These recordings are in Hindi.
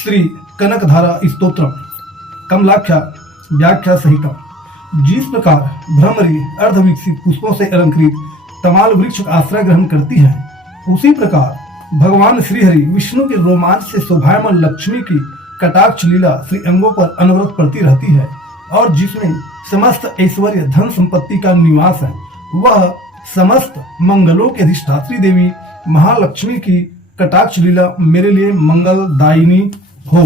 श्री कनकधारा स्तोत्रम कमलाख्या व्याख्या सहिता। जिस प्रकार भ्रमरी अर्धविकसित पुष्पों से अलंकृत तमाल वृक्ष का आश्रय ग्रहण करती है, उसी प्रकार भगवान श्रीहरि विष्णु के रोमांच से शोभायमान लक्ष्मी की कटाक्ष लीला श्री अंगों पर अनवरत पड़ती रहती है, और जिसमें समस्त ऐश्वर्य धन संपत्ति का निवास है, वह समस्त मंगलों के अधिष्ठात्री देवी महालक्ष्मी की कटाक्ष लीला मेरे लिए मंगलदायिनी हो।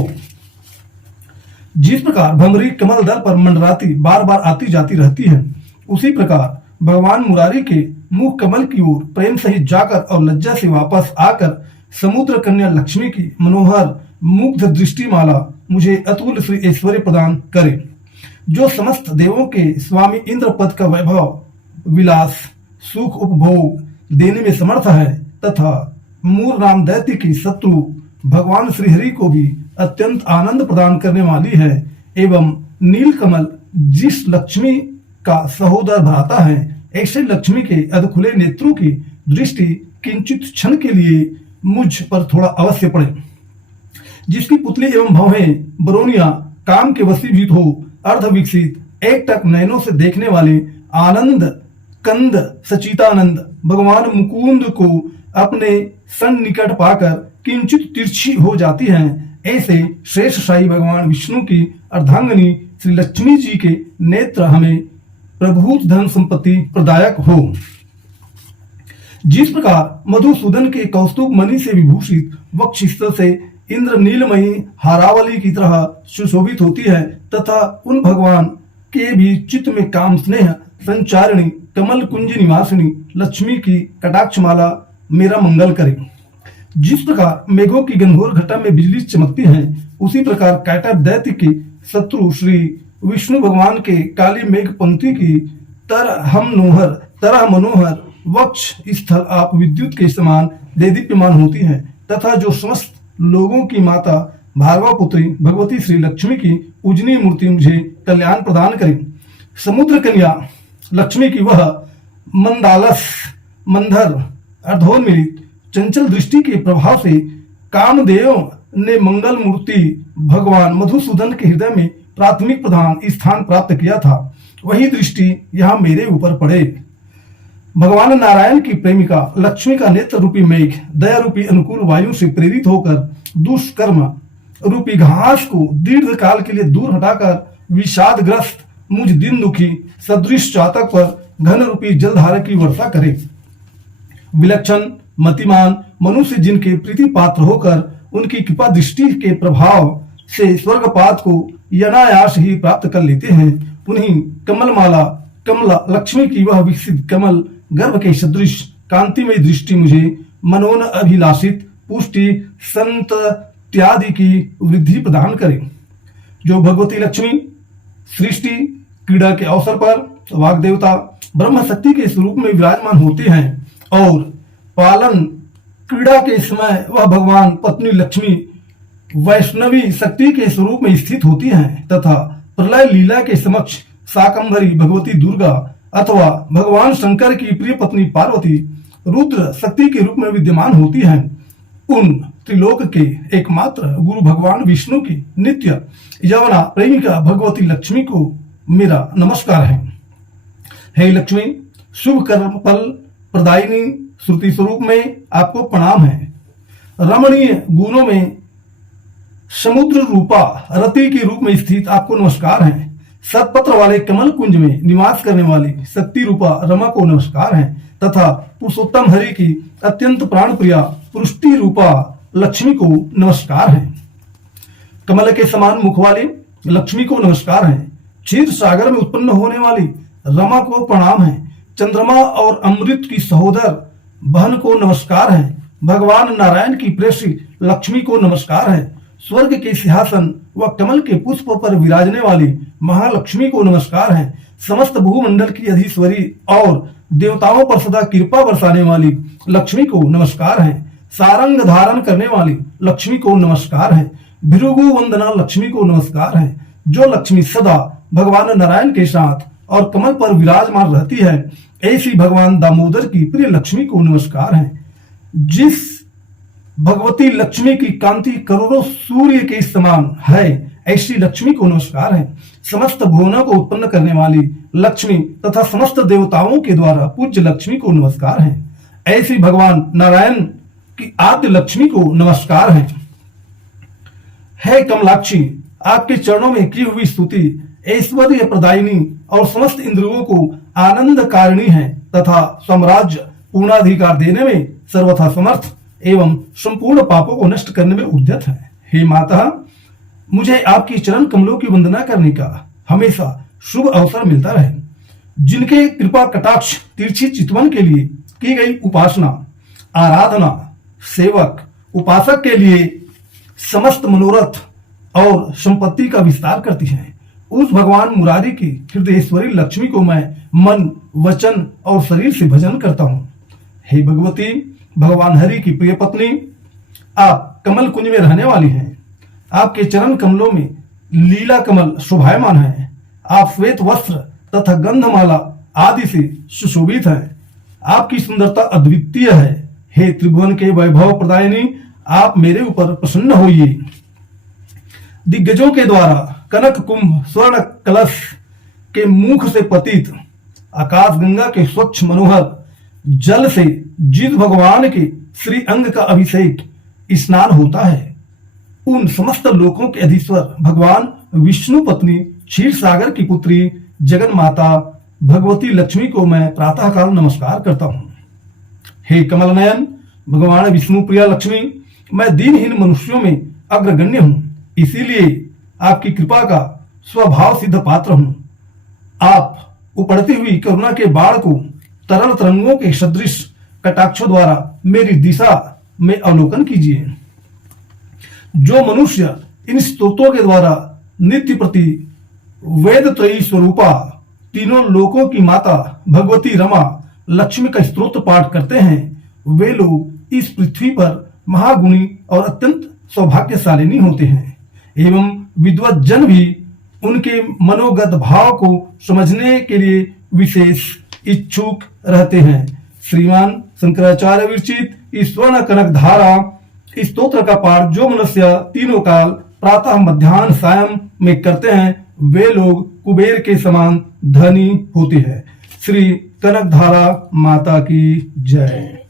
जिस प्रकार भ्रमरी कमल दल पर मंडराती बार बार आती जाती रहती है, उसी प्रकार भगवान मुरारी के मुख कमल की ओर प्रेम सहित जाकर और लज्जा से वापस आकर समुद्र कन्या लक्ष्मी की मनोहर मुग्ध दृष्टि माला मुझे अतुल श्री ऐश्वर्य प्रदान करे। जो समस्त देवों के स्वामी इंद्र पद का वैभव विलास सुख उपभोग देने में समर्थ है, तथा मूर राम दैत्य की शत्रु भगवान श्रीहरि को भी अत्यंत आनंद प्रदान करने वाली है, एवं नीलकमल जिस लक्ष्मी का सहोदर भ्राता है, ऐसे लक्ष्मी के अधखुले नेत्रों की दृष्टि किंचित क्षण के लिए मुझ पर थोड़ा अवश्य पड़े। जिसकी पुतली एवं भवें बरोनिया काम के वशीभूत हो, अर्धविकसित एकटक नयनों से देखने वाले आनंद कंद सचितानंद भगवान मुकुंद को अपने सन्निकट पाकर किंचित तिरछी हो जाती हैं, ऐसे शेष शाही भगवान विष्णु की अर्धांगिनी श्री लक्ष्मी जी के नेत्र हमें प्रभुत धन संपत्ति प्रदायक हो। जिस प्रकार मधुसूदन के कौस्तुभ मणि से विभूषित वक्षस्थल से इंद्र नीलमयी हारावली की तरह सुशोभित होती है, तथा उन भगवान के भी चित्त में काम स्नेह संचारिणी कमल कुंज निवासिनी लक्ष्मी की कटाक्षमाला मेरा मंगल करे। जिस प्रकार मेघों की घनघोर घटा में बिजली चमकती है, उसी प्रकार कैटभ दैत्य की शत्रु श्री विष्णु भगवान के काली मेघ पंक्ति की तरह मनोहर वक्ष स्थल आप विद्युत के समान देदीप्यमान होती है, तथा जो समस्त लोगों की माता भार्गव पुत्री भगवती श्री लक्ष्मी की पूजनीय मूर्ति मुझे कल्याण प्रदान करे। समुद्र कन्या लक्ष्मी की वह मंदालस मंदर अर्धोन्मिलित चंचल दृष्टि के प्रभाव से कामदेव ने मंगल मूर्ति भगवान मधुसूदन के हृदय में प्राथमिक प्रधान स्थान प्राप्त किया था, वही दृष्टि यहाँ मेरे ऊपर पड़े। भगवान नारायण की प्रेमिका लक्ष्मी का नेत्र रूपी मेघ दया रूपी अनुकूल वायु से प्रेरित होकर दुष्कर्म रूपी घास को दीर्घ काल के लिए दूर हटाकर विषादग्रस्त मुझ दिन दुखी सदृश चातक पर घन रूपी जलधारा की वर्षा करे। विलक्षण मतिमान मनुष्य जिनके प्रीति पात्र होकर उनकी कृपा दृष्टि के प्रभाव से स्वर्गपात को अनायास ही प्राप्त कर लेते हैं, उन्हीं कमलमाला कमला लक्ष्मी की वह विकसित कमल गर्भ के सदृश कांतिमय दृष्टि मुझे मनोन अभिलाषित पुष्टि संत त्यादि की वृद्धि प्रदान करे। जो भगवती लक्ष्मी सृष्टि क्रीड़ा के अवसर पर वाग्देवता ब्रह्म शक्ति के स्वरूप में विराजमान होते हैं, और पालन क्रीड़ा के समय वह भगवान पत्नी लक्ष्मी वैष्णवी शक्ति के स्वरूप में स्थित होती हैं, तथा प्रलय लीला के समक्ष शाकंभरी भगवती दुर्गा अथवा भगवान शंकर की प्रिय पत्नी पार्वती रुद्र शक्ति के रूप में विद्यमान होती हैं। उन त्रिलोक के एकमात्र गुरु भगवान विष्णु की नित्य यवना प्रेमिका भगवती लक्ष्मी को मेरा नमस्कार है। हे लक्ष्मी, शुभ कर्म फल प्रदायिनी श्रुति स्वरूप में आपको प्रणाम है। रमणीय गुणों में समुद्र रूपा रति के रूप में स्थित आपको नमस्कार है। सतपत्र वाले कमल कुंज में निवास करने वाली शक्ति रूपा रमा को नमस्कार है, तथा पुरुषोत्तम हरि की अत्यंत प्राण प्रिया पुष्टि रूपा लक्ष्मी को नमस्कार है। कमल के समान मुख वाली लक्ष्मी को नमस्कार है। क्षीर सागर में उत्पन्न होने वाली रमा को प्रणाम है। चंद्रमा और अमृत की सहोदर बहन को नमस्कार है। भगवान नारायण की प्रेषी लक्ष्मी को नमस्कार है। स्वर्ग के सिंहासन व कमल के पुष्प पर विराजने वाली महालक्ष्मी को नमस्कार है। समस्त भूमंडल की अधीश्वरी और देवताओं पर सदा कृपा बरसाने वाली लक्ष्मी को नमस्कार है। सारंग धारण करने वाली लक्ष्मी को नमस्कार है। भृगु वंदना लक्ष्मी को नमस्कार है। जो लक्ष्मी सदा भगवान नारायण के साथ और कमल पर विराजमान रहती है, ऐसी भगवान दामोदर की प्रिय लक्ष्मी को नमस्कार है। जिस भगवती लक्ष्मी की कांति करोड़ों सूर्य के समान है, ऐसी लक्ष्मी को नमस्कार है। समस्त भुवनों को उत्पन्न करने वाली लक्ष्मी तथा समस्त देवताओं के द्वारा पूज्य लक्ष्मी को नमस्कार है। ऐसी भगवान नारायण की आद्य लक्ष्मी को नमस्कार है कमलाक्षी, आपके चरणों में की हुई स्तुति ऐश्वर्य प्रदायिनी और समस्त इंद्रियों को आनंद कारिणी है तथा साम्राज्य पूर्णाधिकार देने में सर्वथा समर्थ एवं संपूर्ण पापों को नष्ट करने में उद्यत है। हे माता, मुझे आपकी चरण कमलों की वंदना करने का हमेशा शुभ अवसर मिलता रहे। जिनके कृपा कटाक्ष तिरछी चितवन के लिए की गई उपासना, आराधना, सेवक, उपासक के लिए समस्त मनोरथ और संपत्ति का विस्तार करती है, उस भगवान मुरारी की हृदयेश्वरी लक्ष्मी को मैं मन, वचन और शरीर से भजन करता हूँ। हे भगवती, भगवान हरि की प्रिय पत्नी, आप कमल कुंज में रहने वाली हैं। आपके चरण कमलों में लीला कमल शोभायमान है। आप श्वेत वस्त्र तथा गंधमाला आदि से सुशोभित हैं। आपकी सुंदरता अद्वितीय है। हे त्रिभुवन के वैभव प्रदायिनी, आप मेरे ऊपर प्रसन्न होइए। दिग्गजों के द्वारा कनक कुंभ स्वर्ण कलश के मुख से पतित आकाश गंगा के स्वच्छ मनोहर जल से जिस भगवान के श्री अंग का अभिषेक स्नान होता है, उन समस्त लोकों के अधीश्वर भगवान विष्णु पत्नी क्षीर सागर की पुत्री जगन माता भगवती लक्ष्मी को मैं प्रातःकाल नमस्कार करता हूँ। हे कमल नयन भगवान विष्णु प्रिया लक्ष्मी, मैं दीनहीन मनुष्यों में अग्रगण्य हूँ, इसीलिए आपकी कृपा का स्वभाव सिद्ध पात्र हूँ। आप उपड़ती हुई करुणा के बाढ़ को तरल तरंगों के सदृश कटाक्षों द्वारा मेरी दिशा में अवलोकन कीजिए। जो मनुष्य इन स्तोत्रों के द्वारा नित्य प्रति वेद त्रयी स्वरूपा तीनों लोकों की माता भगवती रमा लक्ष्मी का स्तोत्र पाठ करते हैं, वे लोग इस पृथ्वी पर महागुणी और अत्यंत सौभाग्यशालिनी होते हैं एवं विद्वत जन भी उनके मनोगत भाव को समझने के लिए विशेष इच्छुक रहते हैं। श्रीमान शंकराचार्य विरचित इस स्वर्ण कनक धारा इस स्तोत्र का पाठ जो मनुष्य तीनों काल प्रातः मध्याह्न सायं में करते हैं, वे लोग कुबेर के समान धनी होते हैं। श्री कनक धारा माता की जय।